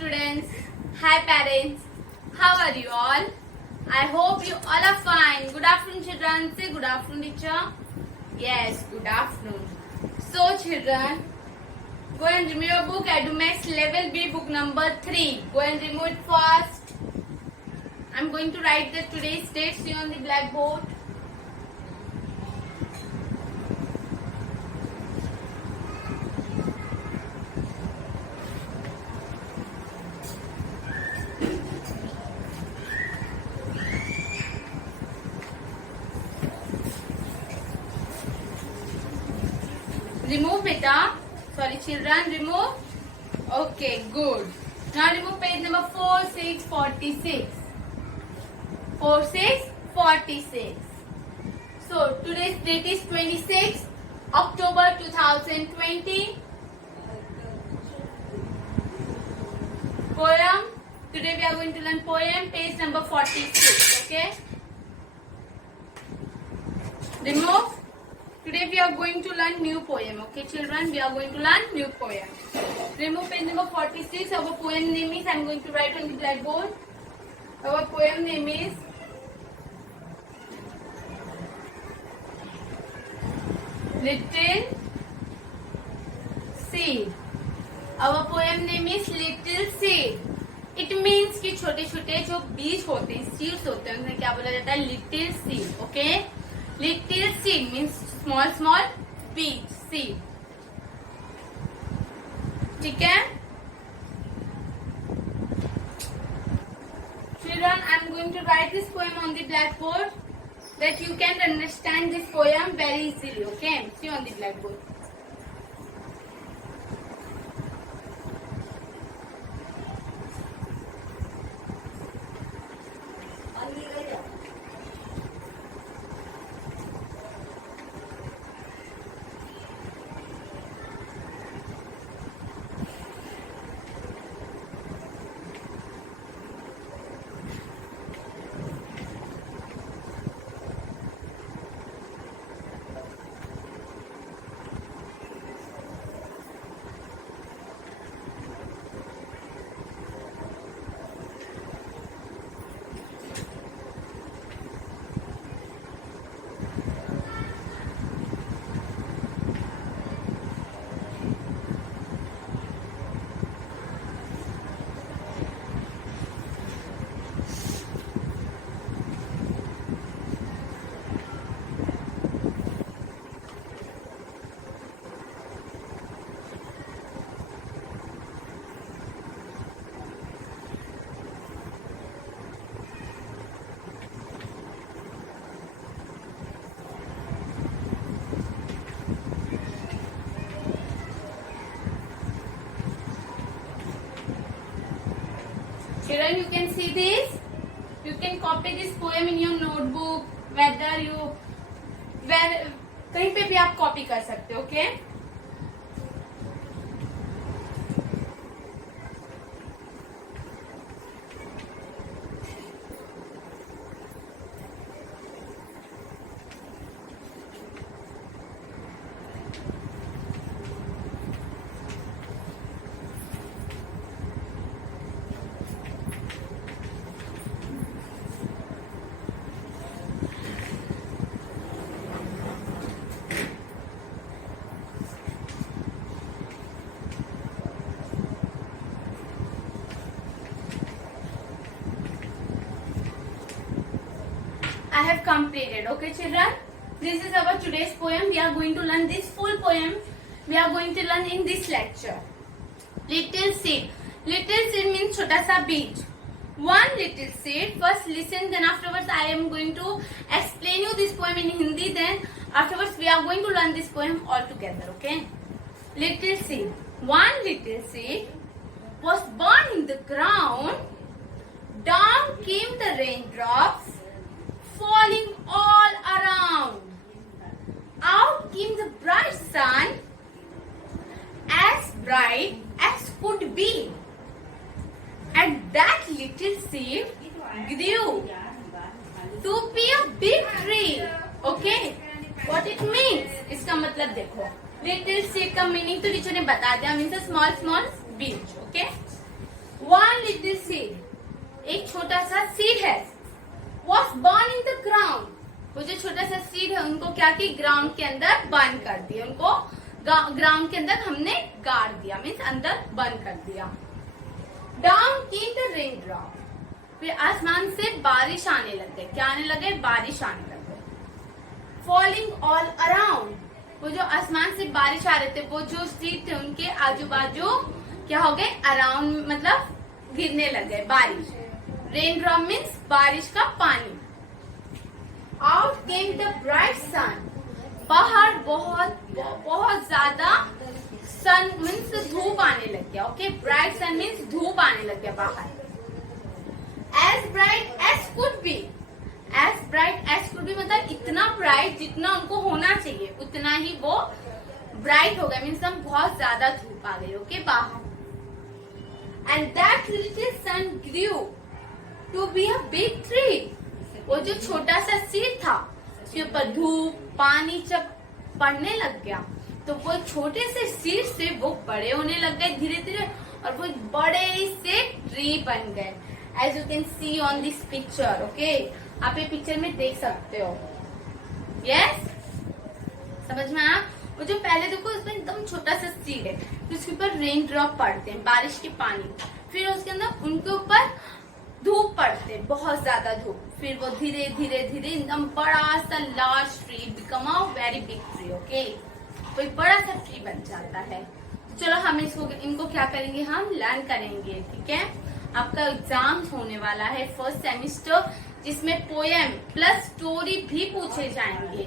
students. Hi parents. How are you all? I hope you all are fine. Good afternoon children. Say good afternoon teacher. Yes, good afternoon. So children, go and remove your book. Edumax level B book number 3. Go and remove it fast. I am going to write the today's dates here on the blackboard. Remove beta. Sorry children, remove. Okay, good. Now remove page number 4646. 4646. So today's date is 26 October 2020. Poem. Today we are going to learn poem page number 46. Okay. Remove. Today we are going to learn new poem. Okay children, we are going to learn new poem. Remove page number 46. Our poem name is, I am going to write on the blackboard. Our poem name is Little Seed. Our poem name is Little Seed. It means कि छोटे छोटे जो बीज होते हैं, seeds होते हैं, उन्हें क्या बोला जाता है? Little seed. Okay, little seed means small small बीज, सीड. ठीक है children, I am going to write this poem on the blackboard that you can understand this poem very easily. Okay, see on the blackboard. Children, you can see this. You can copy this poem in your notebook. Whether you कहीं पे भी आप copy कर सकते हो. Okay I have completed. Okay children, this is our today's poem. We are going to learn this full poem. We are going to learn in this lecture. Little seed. Little seed means छोटा सा बीज. One little seed. First listen, then afterwards I am going to explain you this poem in Hindi. Then afterwards we are going to learn this poem all together. Okay. Little seed. One little seed was born in the ground. Down came the raindrops, falling all around. Out came the bright sun, as bright as could be. And that little seed grew to be a big tree. Okay, what it means? इसका मतलब देखो, little seed का meaning तो teacher ने बता दिया, means small small बीज. Okay, छोटा सा सीड है was born in the ground, वो जो छोटा सा सीड है उनको क्या की ग्राउंड के अंदर बर्न कर दिया, उनको ग्राउंड के अंदर हमने गाड़ दिया, मीन्स अंदर बर्न कर दिया। डाउन came the raindrop, फिर आसमान से बारिश आने लगे, क्या आने लगे, बारिश आने लगे। फॉलिंग ऑल अराउंड, वो जो आसमान से बारिश आ रहे थे वो जो सीड थे उनके आजू बाजू क्या हो गए, अराउंड मतलब गिरने लगे बारिश। रेन ड्रॉप मीन्स बारिश का पानी। आउट केम द ब्राइट सन, बाहर बहुत ज्यादा सन मीन्स धूप आने लग गया। ओके, ब्राइट सन मीन्स धूप आने लग गया बाहर। As bright as could be, as bright as could be मतलब इतना ब्राइट जितना उनको होना चाहिए उतना ही वो ब्राइट हो गया, मीन्स हम बहुत ज्यादा धूप आ गई। ओके, बाहर। And that little sun grew to be a big tree, वो जो छोटा सा सीड था उसके ऊपर धूप पानी जब पड़ने लग गया तो वो छोटे से सीड से वो बड़े होने लग गए धीरे धीरे, और वो बड़े से ट्री बन गए। As you can see on this picture. Okay, आप ये पिक्चर में देख सकते हो। यस, समझ में आया? वो जो पहले देखो उसमें एकदम छोटा सा सीड है, फिर उसके ऊपर रेन ड्रॉप पड़ते हैं, बारिश के पानी, फिर उसके अंदर उनके ऊपर धूप पड़ते हैं, बहुत ज्यादा धूप, फिर वो धीरे धीरे धीरे एकदम बड़ा सा large tree become a very big tree. Okay, कोई बड़ा सा ट्री बन जाता है। तो चलो हम इनको क्या करेंगे, हम लर्न करेंगे। ठीक है, आपका एग्जाम होने वाला है फर्स्ट सेमिस्टर जिसमें पोएम प्लस स्टोरी भी पूछे जाएंगे।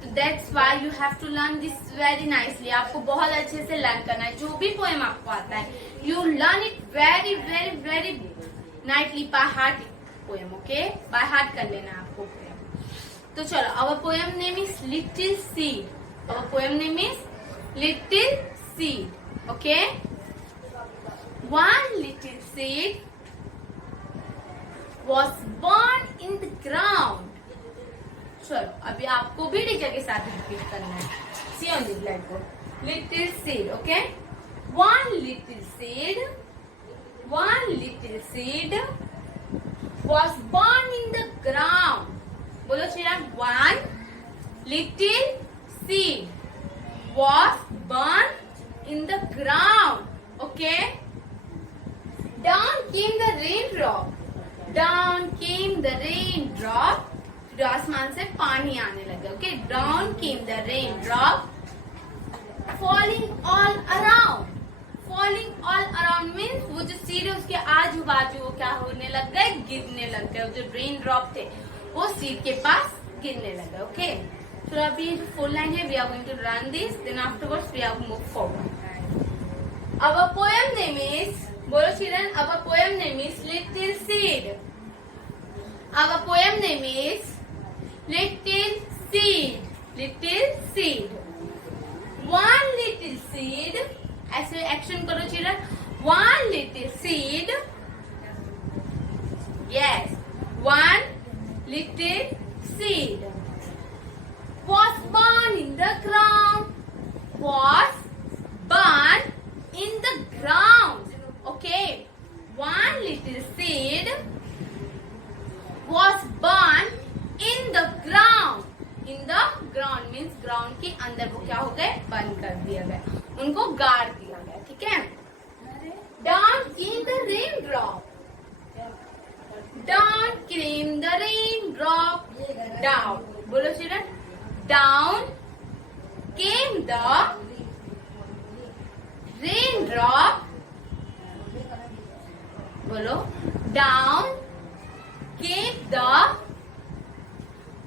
तो that's why you have to learn this very nicely. आपको बहुत अच्छे से लर्न करना है, जो भी पोएम आपको आता है you learn it very very very nightly by heart poem. Okay, by heart कर लेना है आपको पोएम। तो चलो, our poem name is little seed. Our poem name is little seed. Okay, one little seed was born in the ground. चलो, अभी आपको भी टीचर के साथ रिपीट करना है। See on the blackboard. Little seed, okay? One little seed was born in the ground. बोलो children, one little seed was born in the ground. Okay? Down came the raindrop. Down came the raindrop. फिर आसमान से पानी आने लगा। Okay, down came the raindrop. Falling all around. Falling all around means वो जो seed है उसके आजू बाजू वो क्या होने लग गए, गिरने लग गए। जो रेन ड्रॉप थे वो सीड के पास गिरने लगे। ओके, तो अभी जो फुल लाइन है we are going to run this, then afterwards we are move forward. Our poem name is, बोलो children, our poem name is Little Seed. Our poem name is Little Seed. Little Seed. One little seed. ऐसे action करो children. One little seed. Yes. One little seed was born in the ground. Was born in the ground. Okay, one little seed was born in the ground. In the ground means ground के अंदर वो क्या हो गए, बंद कर दिया गया, उनको गाड़ दिया गया। ठीक है, down came the raindrop. Down came the raindrop. Down, बोलो children, down came the raindrop. बोलो, down came the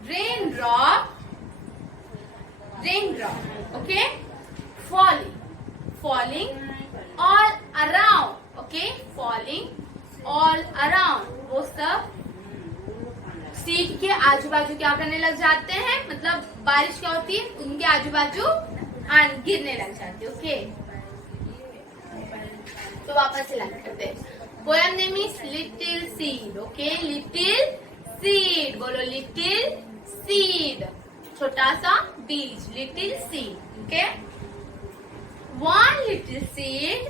raindrop. Okay, falling all around. Okay, falling all around. वो सब सीड के आजू बाजू क्या करने लग जाते हैं, मतलब बारिश क्या होती है उनके आजू बाजू गिरने लग जाती है। ओके, तो वापस से लर्न करते हैं। Poem name is little seed. Okay, little seed, बोलो लिटिल सीड, छोटा सा बीज, little seed. Okay, one little seed,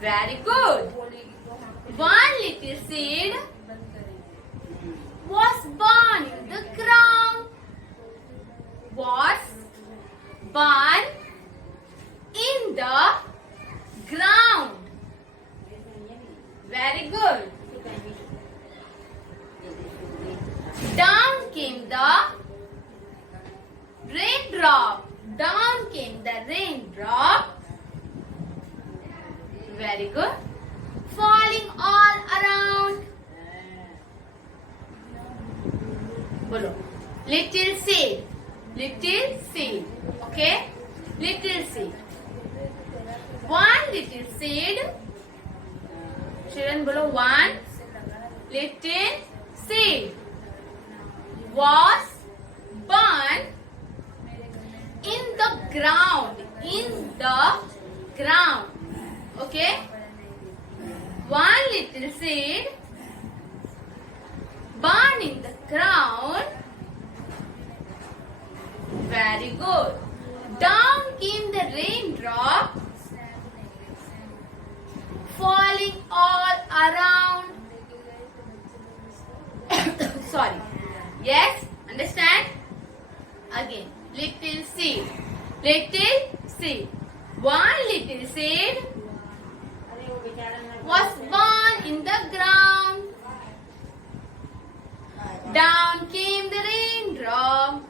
very good. One little seed was born in the ground. Was born in the ground. Very good. Down came the raindrop. Down came the raindrop. Very good. Falling all around. Bolo. Little seed. Little seed. Okay? Little seed. One little seed. Children, bolo. One little seed was born in the ground. In the ground. Okay? One little seed born in the ground. Very good. Down came the raindrop, falling all around. Sorry. Yes? Understand? Again. Little seed. Little seed. One little seed was born in the ground. Down came the raindrop,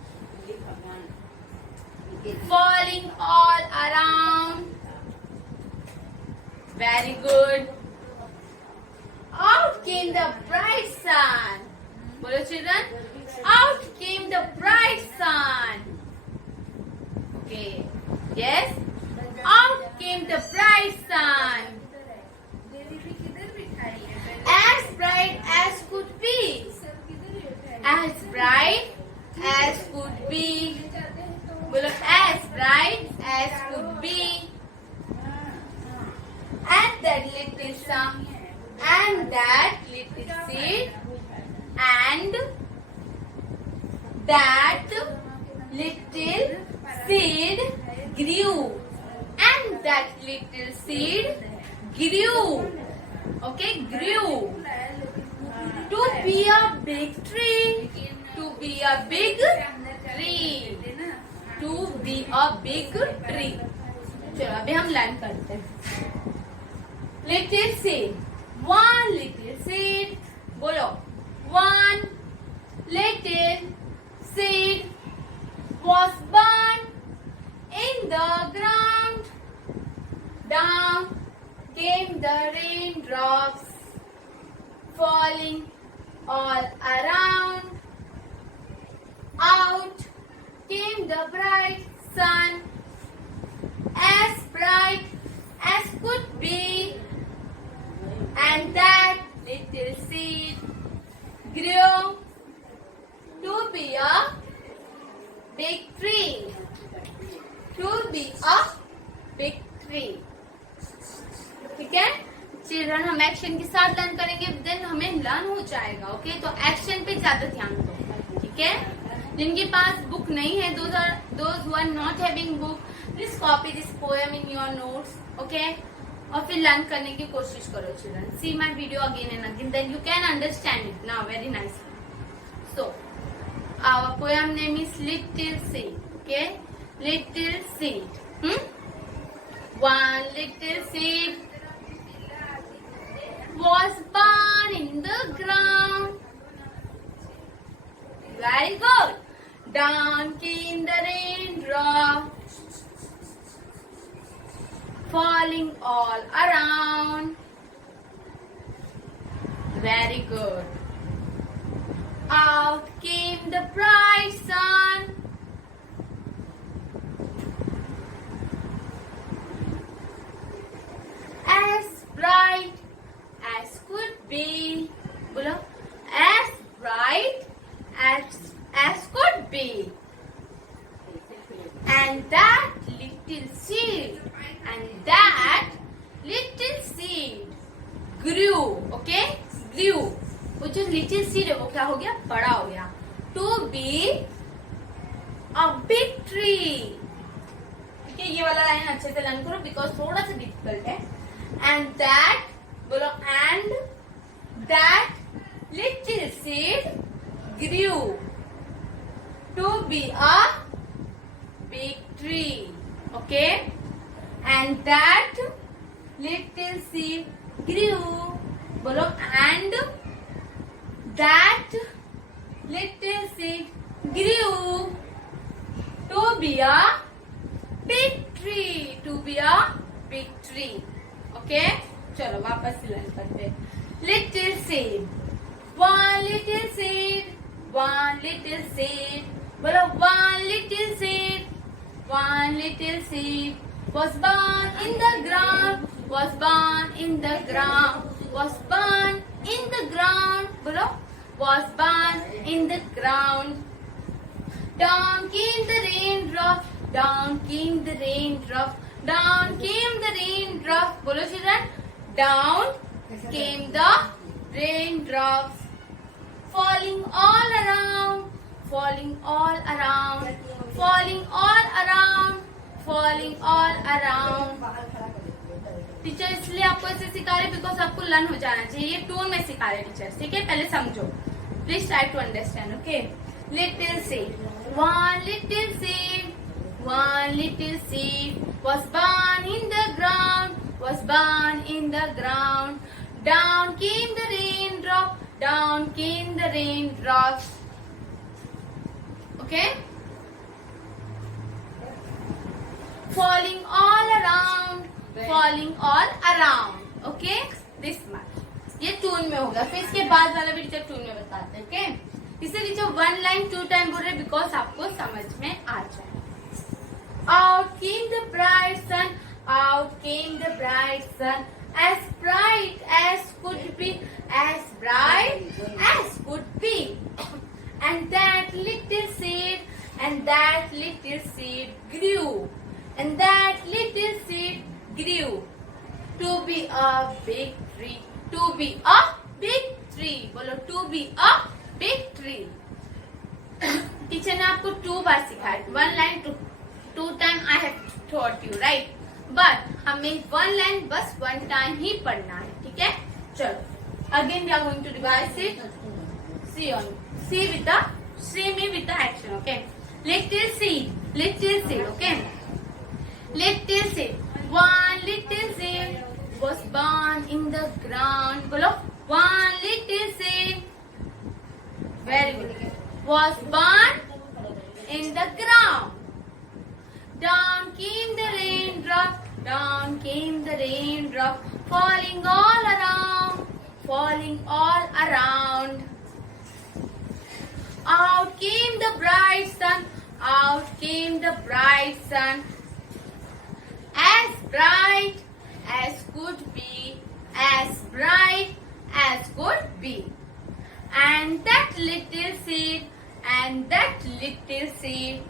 falling all around. Very good. Out came the bright sun. Bolo children. Out came the bright sun. Okay. Yes. Out came the bright sun. As bright as could be. As bright as could be. Bolo, as bright as could be. And that little sun, and that little seed, and that little seed grew. And that little seed grew. Okay, grew. To be a big tree. To be a big tree. To be a big tree. चलो अभी हम learn करते हैं. Little seed. One little seed. बोलो. One little seed was born in the ground. Down came the raindrops, falling all around. Out came the bright sun, as bright as could be. And that little seed grew to be a big tree. To be a big tree. ठीक है children, हम action के साथ learn करेंगे, then हमें learn हो जाएगा. Okay, तो एक्शन पे ज्यादा ध्यान दो. ठीक है, जिनके पास बुक नहीं है, those who are not having book, please copy this poem in your notes. Okay, और फिर लर्न करने की कोशिश करो children. See my video again and again, then you can understand it now very nicely. So our poem name is little seed. Okay, little seed. One little seed was born in the ground. Very good. Down came the raindrop, falling all around. Very good. Out came the bright sun. As bright as could be. बोलो, as bright as could be. And that little seed, grew. Okay, grew. वो जो little seed है वो क्या हो गया, बड़ा हो गया. To be a big tree. ठीक है, ये वाला लाइन अच्छे से लर्न करो बिकॉज थोड़ा सा डिफिकल्ट है. And that बोलो, and grew. To be a big tree. Okay? And that little seed grew. बोलो, and that little seed grew to be a big tree. To be a big tree. Okay? चलो वापस learn करते हैं. Little seed. One little seed. One little seed. बोलो, one little seed. One little seed was born in the ground. Was born in the ground. Was born in the ground. बोलो, was born in the ground. Down came the raindrops. Down came the raindrops. Down came the raindrops. बोलो children. Down came the raindrops. Falling all around. Falling all around. Falling all around. Falling all around. Teacher इसलिए आपको ऐसे सिखा रहे because आपको learn हो जाना चाहिए. टोन में सिखा रहे टीचर. ठीक है, पहले समझो. Please try to understand. Okay. Little seed. One little seed. One little seed was born in the ground. Was born in the ground. Down came the raindrop. Down came the raindrops. Okay? Falling all around. Falling all around. Okay? This much. ये twin में होगा. फिर इसके बाद वाला भी teacher twin में बताते हैं. ओके? इसे टीचर 1 लाइन 2 टाइम बोल रहे बिकॉज आपको समझ में आ जाए. Out came the bright sun. Out came the bright sun. As bright as could be. As bright as could be. And that little seed. And that little seed grew. And that little seed grew to be a big tree. To be a big tree. बोलो, to be a big tree. Teacher ने आपको 2 बार सिखाया. 1 line 2 time I have taught you, right? But हमें 1 line बस 1 time ही पढ़ना है. ठीक है, चलो. Again we are going to revise it. See on see with the see me with the action. Okay. Little seed. Little seed. Okay. Little seed. One little seed was born in the ground. बोलो, one little seed. Very good. Was born in the ground. Down came the raindrop. Down came the raindrop. Falling all around. Falling all around. Out came the bright sun. Out came the bright sun. As bright as could be. As bright as could be. And that little seed. And that little seed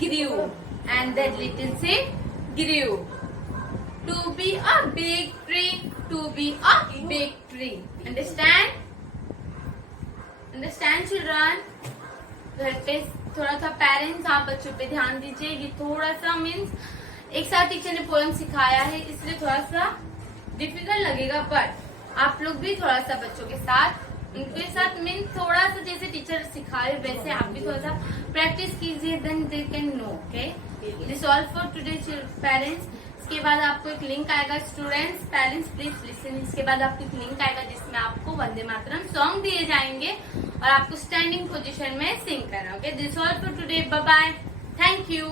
grew. And that little seed grew. To be a big tree. To be a big tree. Understand? Understand children? घर पे थोड़ा सा parents आप बच्चों पे ध्यान दीजिए. ये थोड़ा सा मीन्स एक साथ टीचर ने पोएम सिखाया है इसलिए थोड़ा सा डिफिकल्ट लगेगा. बट आप लोग भी थोड़ा सा बच्चों के साथ उनके साथ मीन थोड़ा सा जैसे टीचर सिखा रहे वैसे आप भी थोड़ा सा प्रैक्टिस कीजिए. Then they can know. Okay. This all for today parents. इसके बाद आपको एक लिंक आएगा. Students, parents please listen. इसके बाद आपको एक लिंक आएगा जिसमें आपको वंदे मातरम सॉन्ग दिए जाएंगे और आपको स्टैंडिंग पोजीशन में सिंग करना. Okay. This all for today. Bye bye. Thank you.